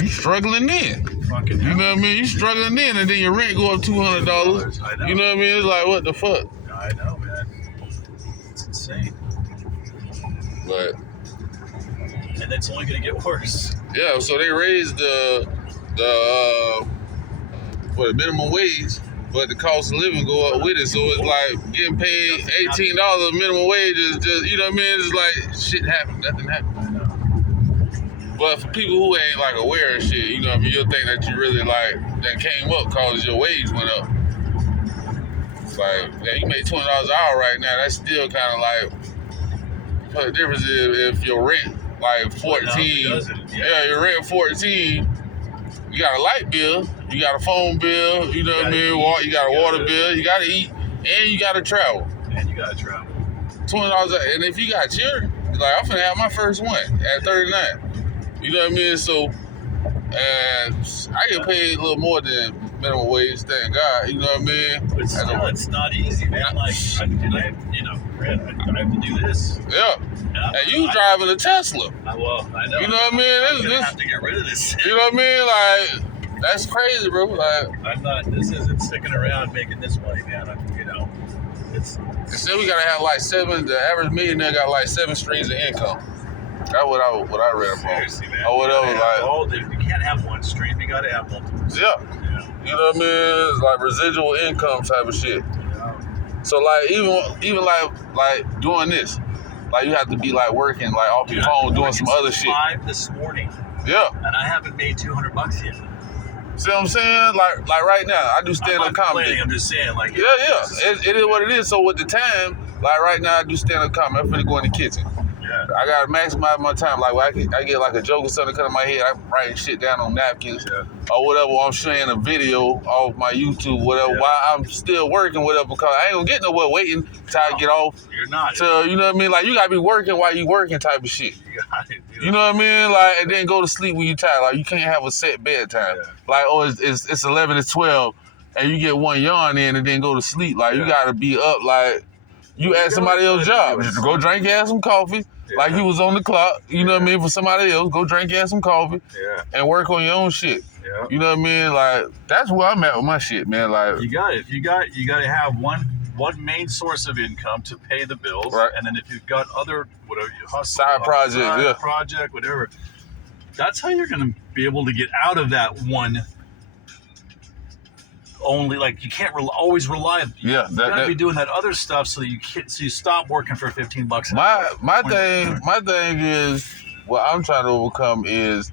You struggling then. Fucking You hell. know what I mean? You struggling then, and then your rent go up $200. I know. You know what I mean? It's like, what the fuck? I know, man. It's insane. But And it's only going to get worse. yeah, so they raised the minimum wage, but the cost of living go up with it. So it's like getting paid $18 minimum wage is just, you know what I mean? It's like shit happened, nothing happened. I know. But for people who ain't like aware of shit, you know what I mean? You'll think that you really like that came up cause your wage went up. It's like, yeah, you make $20 an hour right now. That's still kind of like, but the difference is if your rent like 14, yeah, your rent 14. You got a light bill, you got a phone bill, you know what I mean? You got a water bill, you got to eat, and you got to travel. And you got to travel. $20, and if you got children, like I'm finna have my first one at 39. You know what I mean? So, and I get paid a little more than minimum wage, thank God. You know what I mean? But still, it's not easy, man. Like, I have to do this. Yeah. And you driving a Tesla. Well, I know. You know what I mean? I'm gonna have to get rid of this. You know what I mean? Like, that's crazy, bro. Like, this isn't sticking around making this money, man. It's. They said we gotta have like 7. The average millionaire got like 7 streams of income. That's what I read about. Seriously, man. Or whatever. You can't have one stream. You gotta have multiple. Yeah. You know what I mean? It's like residual income type of shit. Yeah. So like even like doing this, like you have to be like working like off your phone doing some other shit. 5 this morning. Yeah. And I haven't made $200 yet. See what I'm saying? Like right now, I do stand-up comedy. I'm just saying, like. Yeah. It is what it is. So with the time, like right now, I do stand-up comedy. I'm finna go in the kitchen. Yeah. I gotta maximize my time. Like when I get like a joke or something cut in my head, I'm writing shit down on napkins or whatever. I'm sharing a video off my YouTube, whatever. While I'm still working, whatever, because I ain't gonna get nowhere waiting till I get off. You're not. So you know what I mean? Like you gotta be working while you working type of shit. You know what I mean? Like and then go to sleep when you tired. Like you can't have a set bedtime. Yeah. Like it's 11 to 12, and you get one yawn in and then go to sleep. Like you gotta be up. Like you at somebody else's job. Go drink and have some coffee. Yeah. Like you was on the clock, you know what I mean, for somebody else. Go drink and have some coffee and work on your own shit. Yeah. You know what I mean? Like that's where I'm at with my shit, man. Like you got it. You got to have one main source of income to pay the bills, right? And then if you've got other whatever you hustle, side project, whatever, that's how you're going to be able to get out of that one. Only like you can't always rely. You gotta be doing that other stuff so that you stop working for $15 an hour. My thing is what I'm trying to overcome is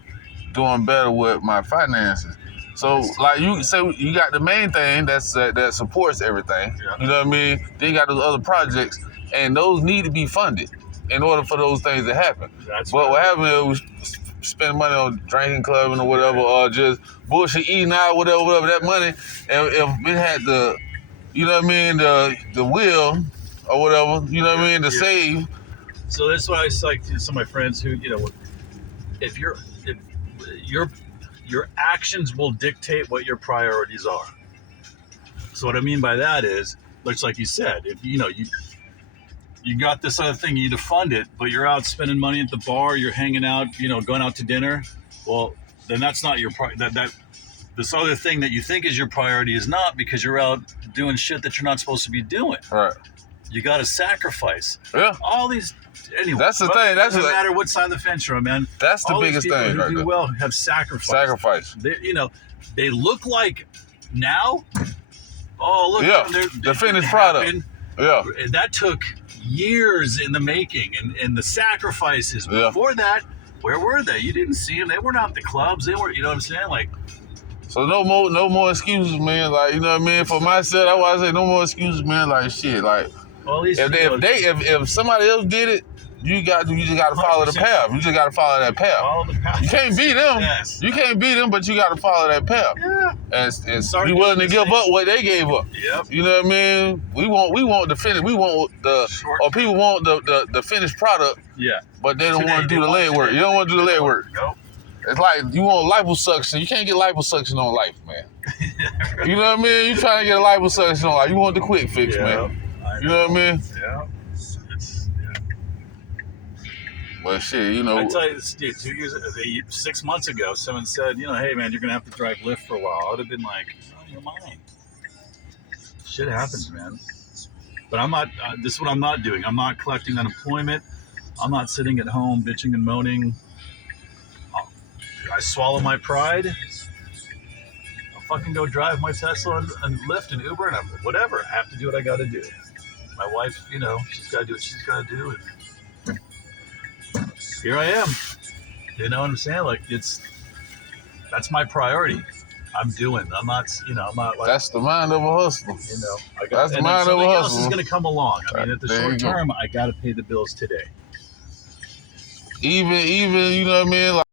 doing better with my finances. So like you say, you got the main thing that supports everything. Yeah. You know what I mean? Then you got those other projects, and those need to be funded in order for those things to happen. What happened is spend money on drinking clubbing or whatever, or just bullshit eating out, whatever, that money. And if it had the, you know what I mean, the will or whatever, you know what I mean, to save. So that's what I like to some of my friends who, you know, if your actions will dictate what your priorities are. So what I mean by that is, looks like you said, if you know you got this other thing, you need to fund it, but you're out spending money at the bar, you're hanging out, you know, going out to dinner. Well, then that's not your this other thing that you think is your priority is not, because you're out doing shit that you're not supposed to be doing. Right. You got to sacrifice. Yeah. All these. Anyway, that's the thing. Doesn't matter what side of the fence you're on, man. That's the biggest thing. Who do well have sacrificed. They look like now. Oh, look. Yeah. The finished product. Yeah. That took years in the making, and the sacrifices before that. Where were they? You didn't see them. They weren't out at the clubs. They were. You know what I'm saying? Like. So no more excuses, man. Like, you know what I mean? For myself, that's why I say no more excuses, man. Like shit. Like if somebody else did it, you just gotta follow the path. You just gotta follow that path. Follow the path. You can't beat them. Yes. You can't beat them, but you gotta follow that path. Yeah. And be willing to give up what they gave up. Yep. You know what I mean? We want the finish. We want or people want the finished product. Yeah. But they don't want to do the legwork. You don't want to do the legwork. Nope. It's like you want liposuction. You can't get liposuction on life, man. You know what I mean? You trying to get a liposuction on life. You want the quick fix, man. You know what I mean? Yeah. But shit, you I know, tell you this, dude, 6 months ago, someone said, hey man, you're gonna have to drive Lyft for a while. I would have been like, out of your mind. Shit happens, man. But I'm not. This is what I'm not doing. I'm not collecting unemployment. I'm not sitting at home bitching and moaning. I swallow my pride. I'll fucking go drive my Tesla and Lyft and Uber and whatever. I have to do what I got to do. My wife, she's got to do what she's got to do. And here I am. You know what I'm saying? Like that's my priority. I'm not, I'm not like. that's the mind of a hustler. That's the mind of a something else hustler. is going to come along. I mean, at the There short you go. term, I got to pay the bills today. Even you know what I mean? Like,